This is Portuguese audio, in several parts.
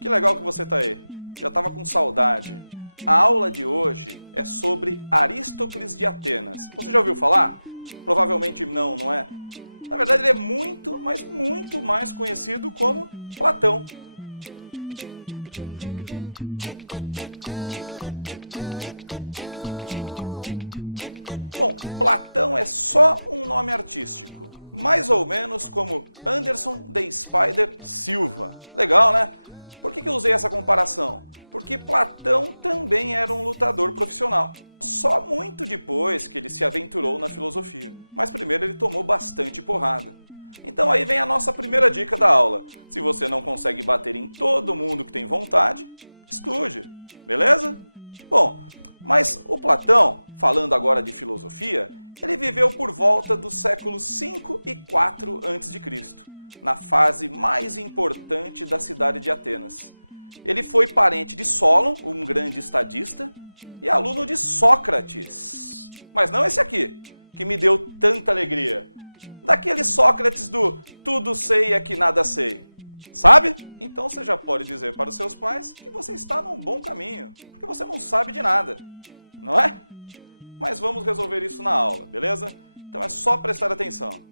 Que legal que você está aí. Já estava com saudade. A aula de hoje é sobre Aristócles de Atenas. Você já ouviu falar? Provavelmente não, não é? Na verdade, ele é muito, mas muito mais conhecido como Platão. Bom, Platão é só um nome artístico, mais ou menos como Anderson the Spider Silva. Legal, né? Por que eu usei essa comparação? Porque Platão também era um lutador profissional. Só muito depois que ele se aventurou na filosofia. Mas primeiro ele tomou bastante porrada. Então aí vem a nossa primeira dica da aula. Se você não consegue bater em todo mundo que tem vontade, estude, beleza? Bom, mas o Platão, falando agora de filosofia, ele viveu por volta dos séculos 5 e 4 a.C., na fase mais importante da cidade de Atenas. Ele foi parente de Solon, um grande estadista, e aluno de Sócrates. Mas não esse aqui, que me deu tanta alegria. Daquele Sócrates do tudo sei é que nada sei. Sabe? Então você já pode dizer para os seus pais que você está num bom caminho, porque você não sabe de nada, não é? Mas vamos resolver isso na aula, beleza? Então é só prestar atenção.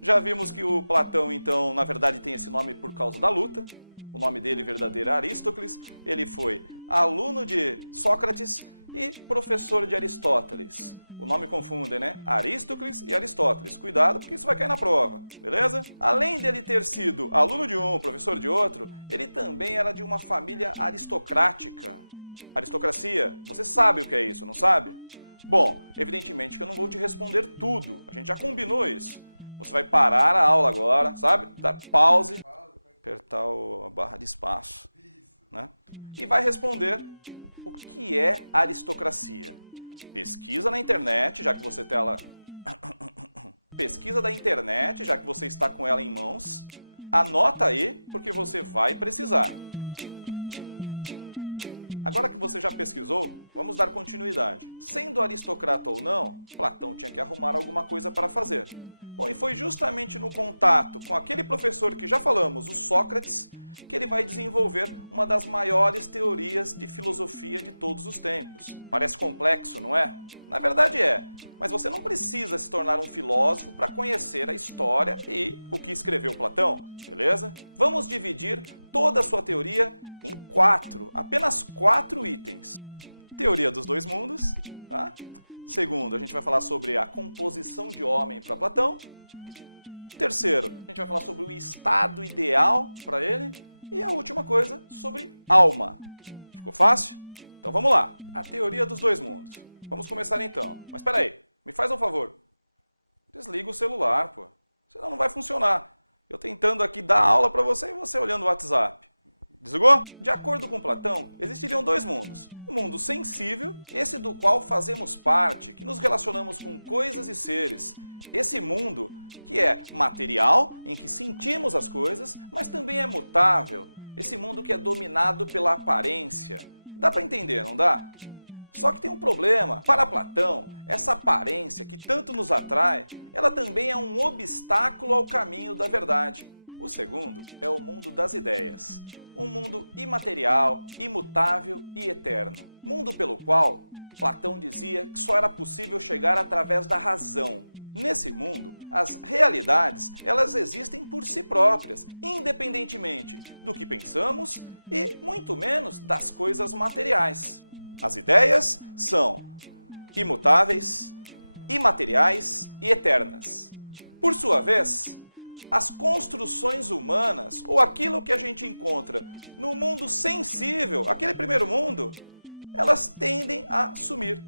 Já vimos que o Platão, então, na verdade tem esse nome por causa da luta. O nome dele verdadeiro é Aristócles. Ele foi aluno de Sócrates e professor de Aristóteles. O nome confunde, né? Aristócles e Aristóteles. Cuidado, porque isso vai cair na prova, beleza? Além dele ter sido aluno de um, professor de outro, ele também era de uma família aristocrática. Aristocracia, você sabe o que é isso, não sabe? Bom, evidentemente que eu não vou te responder tudo. A gente já combinou isso. Você vai parar a aula agora, sabe? Dar pause, apertar a barra de espaço, né? E vai responder o que é aristocracia. Pesquisa na internet, já que você tem ela... Pesquisa da internet, já que você está com ela em mãos. Anota aí, porque você vai precisar. Agora que você já pesquisou, vamos dar continuidade. Sendo aristocrata ou não, Platão tinha que arrumar alguma coisa para fazer. Bom, e foi justamente no contato com aquele professor que já falamos, o Sócrates, que ele vai desenvolver uma das maiores teorias de filosofia de todos os tempos. Parece complexo, não é? Na verdade é, mas você não precisa se tornar um filósofo para conhecer a história e o que escreveu Platão, beleza? Vamos dividir toda a sua teoria em apenas quatro itens. Teoria dos dois mundos, tá? Segundo, a gente vai falar sobre a composição de homem para Platão. Terceiro, a gente vai falar sobre o estado ideal para ele. E a última coisa, sobre alma. Ficou fácil? Então vamos lá. A teoria dos dois mundos. Vamos começar então. Mas espera aí, me faz um favor. Desliga o celular, pô. Senão não vai funcionar. Eu tentando aqui dar aula para você e você olhando o WhatsApp. Desligou? De acordo com Platão, existiriam dois mundos. O mundo sensível, esse do qual fazemos parte, que nos relacionamos com coisas e seres. Esse mundo que é material, em que sentimos as coisas, mas também é mutável. Esse mundo que é dominado pela aparência. Dá para entender, não dá? Só que tem um problema. Para Platão, essa aparência que tanto nos atrai, ela também é um obstáculo ao caminho da verdade. O segundo é o mundo das ideias. Um mundo imaterial, imutável e eterno. Mundo pelo qual Platão dizia que só era possível chegar através da razão. Nesse mundo, as realidades, elas existem por si próprias, independentemente do que pensamos e muito menos das coisas materiais. As ideias são imutáveis, imateriais e eternas. Por sua vez, as construções humanas, ou aquilo que a gente encontra no mundo sensível, aquele primeiro mundo, elas tendem a sumir.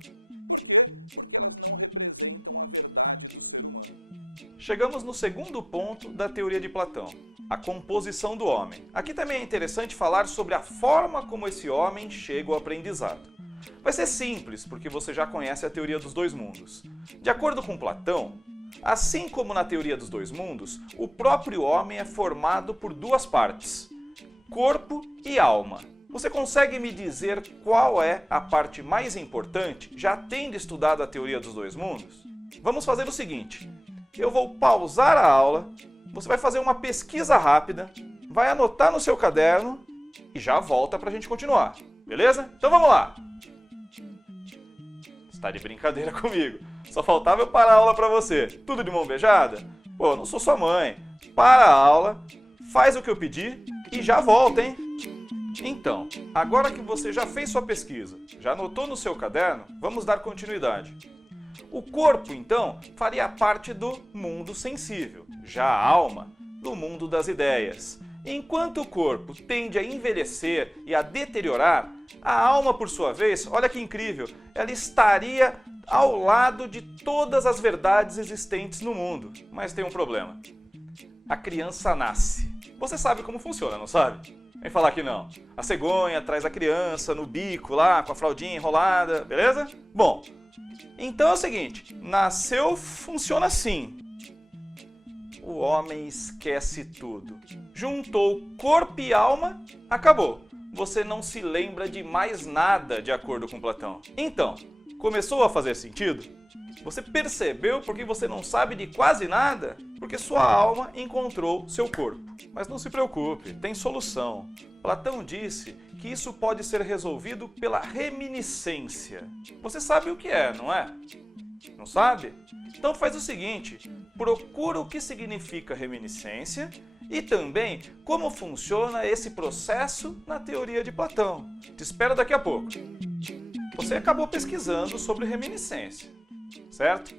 Por quê? Porque elas não representam a verdade do ser humano. Chegamos no segundo ponto da teoria de Platão, a composição do homem. Aqui também é interessante falar sobre a forma como esse homem chega ao aprendizado. Vai ser simples, porque você já conhece a teoria dos dois mundos. De acordo com Platão, assim como na teoria dos dois mundos, o próprio homem é formado por duas partes, corpo e alma. Você consegue me dizer qual é a parte mais importante, já tendo estudado a teoria dos dois mundos? Vamos fazer o seguinte, eu vou pausar a aula, você vai fazer uma pesquisa rápida, vai anotar no seu caderno e já volta para a gente continuar, beleza? Então vamos lá! Está de brincadeira comigo. Só faltava eu parar a aula para você. Tudo de mão beijada? Pô, não sou sua mãe. Para a aula, faz o que eu pedi e já volta, hein? Então, agora que você já fez sua pesquisa, já anotou no seu caderno, vamos dar continuidade. O corpo, então, faria parte do mundo sensível, já a alma, do mundo das ideias. Enquanto o corpo tende a envelhecer e a deteriorar, a alma, por sua vez, olha que incrível, ela estaria ao lado de todas as verdades existentes no mundo. Mas tem um problema. A criança nasce. Você sabe como funciona, não sabe? Vem falar que não. A cegonha traz a criança no bico lá, com a fraldinha enrolada, beleza? Bom, então é o seguinte, nasceu, funciona assim. O homem esquece tudo. Juntou corpo e alma, acabou. Você não se lembra de mais nada, de acordo com Platão. Então, começou a fazer sentido? Você percebeu porque você não sabe de quase nada? Porque sua alma encontrou seu corpo. Mas não se preocupe, tem solução. Platão disse que isso pode ser resolvido pela reminiscência. Você sabe o que é, não é? Não sabe? Então faz o seguinte, procura o que significa reminiscência e também como funciona esse processo na teoria de Platão. Te espero daqui a pouco. Você acabou pesquisando sobre reminiscência, certo?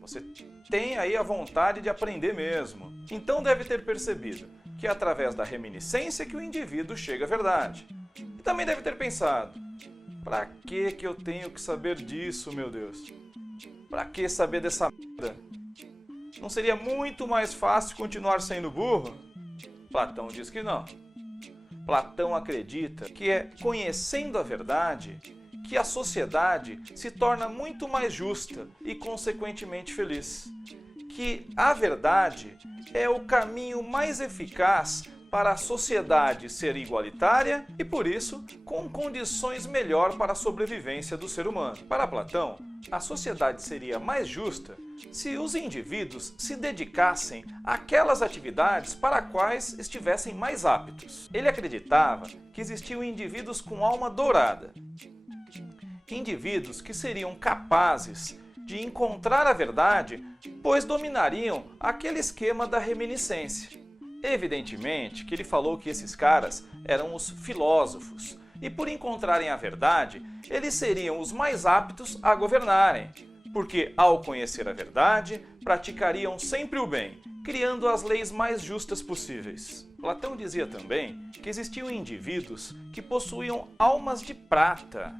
Você tem aí a vontade de aprender mesmo. Então deve ter percebido que é através da reminiscência que o indivíduo chega à verdade. E também deve ter pensado, pra que eu tenho que saber disso, meu Deus? Pra que saber dessa merda? Não seria muito mais fácil continuar sendo burro? Platão diz que não. Platão acredita que é conhecendo a verdade que a sociedade se torna muito mais justa e, consequentemente, feliz. Que a verdade é o caminho mais eficaz para a sociedade ser igualitária e, por isso, com condições melhor para a sobrevivência do ser humano. Para Platão, a sociedade seria mais justa se os indivíduos se dedicassem àquelas atividades para as quais estivessem mais aptos. Ele acreditava que existiam indivíduos com alma dourada, indivíduos que seriam capazes de encontrar a verdade, pois dominariam aquele esquema da reminiscência. Evidentemente que ele falou que esses caras eram os filósofos, e por encontrarem a verdade, eles seriam os mais aptos a governarem, porque ao conhecer a verdade, praticariam sempre o bem, criando as leis mais justas possíveis. Platão dizia também que existiam indivíduos que possuíam almas de prata.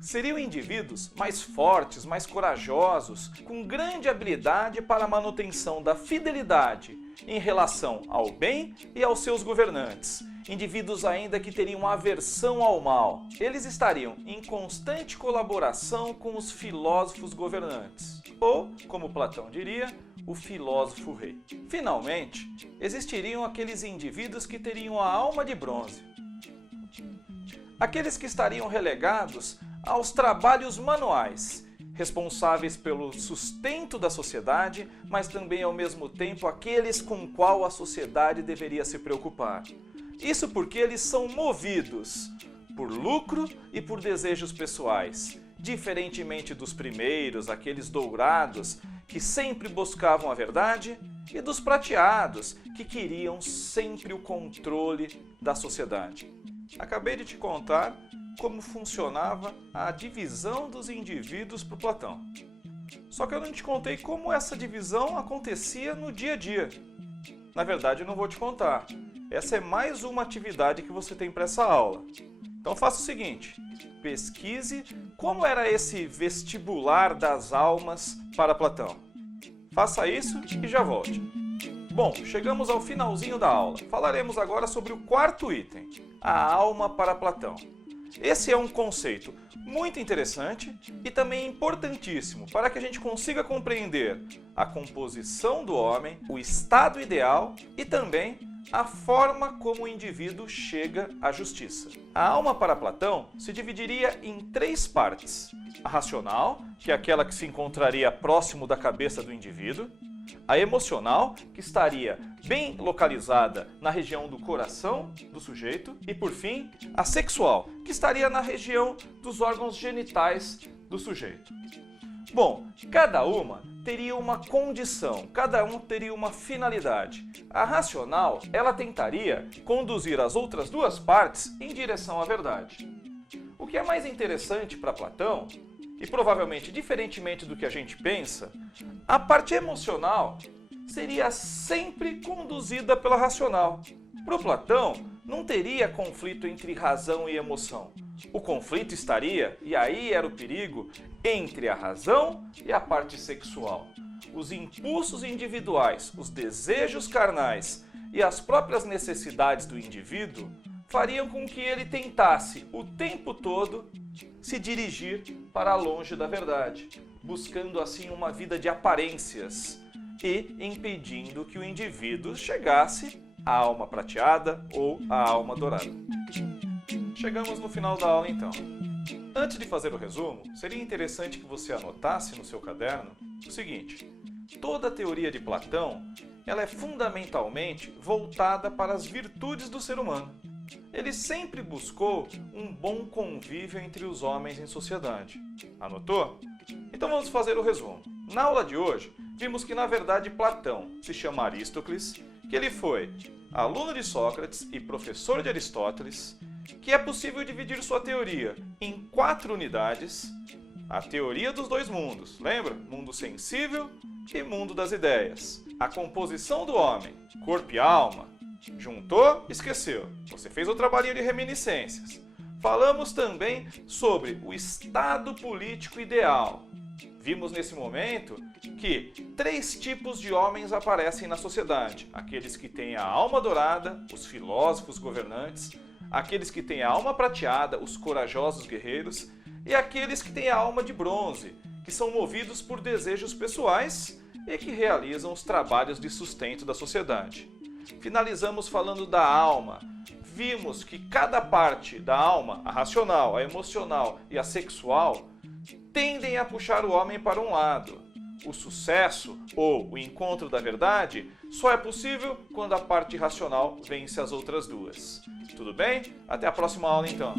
Seriam indivíduos mais fortes, mais corajosos, com grande habilidade para a manutenção da fidelidade em relação ao bem e aos seus governantes. Indivíduos ainda que teriam aversão ao mal. Eles estariam em constante colaboração com os filósofos governantes. Ou, como Platão diria, o filósofo rei. Finalmente, existiriam aqueles indivíduos que teriam a alma de bronze. Aqueles que estariam relegados aos trabalhos manuais, responsáveis pelo sustento da sociedade, mas também ao mesmo tempo aqueles com qual a sociedade deveria se preocupar. Isso porque eles são movidos por lucro e por desejos pessoais, diferentemente dos primeiros, aqueles dourados, que sempre buscavam a verdade, e dos prateados, que queriam sempre o controle da sociedade. Acabei de te contar como funcionava a divisão dos indivíduos por Platão. Só que eu não te contei como essa divisão acontecia no dia a dia. Na verdade, eu não vou te contar. Essa é mais uma atividade que você tem para essa aula. Então faça o seguinte, pesquise como era esse vestibular das almas para Platão. Faça isso e já volte. Bom, chegamos ao finalzinho da aula. Falaremos agora sobre o quarto item, a alma para Platão. Esse é um conceito muito interessante e também importantíssimo para que a gente consiga compreender a composição do homem, o estado ideal e também a forma como o indivíduo chega à justiça. A alma para Platão se dividiria em três partes. A racional, que é aquela que se encontraria próximo da cabeça do indivíduo, a emocional, que estaria bem localizada na região do coração do sujeito, e por fim, a sexual, que estaria na região dos órgãos genitais do sujeito. Bom, cada uma teria uma condição, cada um teria uma finalidade. A racional, ela tentaria conduzir as outras duas partes em direção à verdade. O que é mais interessante para Platão, e provavelmente diferentemente do que a gente pensa, a parte emocional seria sempre conduzida pela racional. Para o Platão, não teria conflito entre razão e emoção. O conflito estaria, e aí era o perigo, entre a razão e a parte sexual. Os impulsos individuais, os desejos carnais e as próprias necessidades do indivíduo fariam com que ele tentasse o tempo todo se dirigir para longe da verdade, buscando assim uma vida de aparências e impedindo que o indivíduo chegasse à alma prateada ou à alma dourada. Chegamos no final da aula então. Antes de fazer o resumo, seria interessante que você anotasse no seu caderno o seguinte: toda a teoria de Platão, ela é fundamentalmente voltada para as virtudes do ser humano. Ele sempre buscou um bom convívio entre os homens em sociedade. Anotou? Então vamos fazer o resumo. Na aula de hoje, vimos que na verdade Platão se chama Aristócles, que ele foi aluno de Sócrates e professor de Aristóteles, que é possível dividir sua teoria em 4 unidades: a teoria dos 2 mundos, lembra? Mundo sensível e mundo das ideias. A composição do homem, corpo e alma. Juntou, esqueceu. Você fez o trabalhinho de reminiscências. Falamos também sobre o estado político ideal. Vimos nesse momento que 3 tipos de homens aparecem na sociedade: aqueles que têm a alma dourada, os filósofos governantes; aqueles que têm a alma prateada, os corajosos guerreiros; e aqueles que têm a alma de bronze, que são movidos por desejos pessoais e que realizam os trabalhos de sustento da sociedade. Finalizamos falando da alma. Vimos que cada parte da alma, a racional, a emocional e a sexual, tendem a puxar o homem para um lado. O sucesso ou o encontro da verdade só é possível quando a parte racional vence as outras duas. Tudo bem? Até a próxima aula então.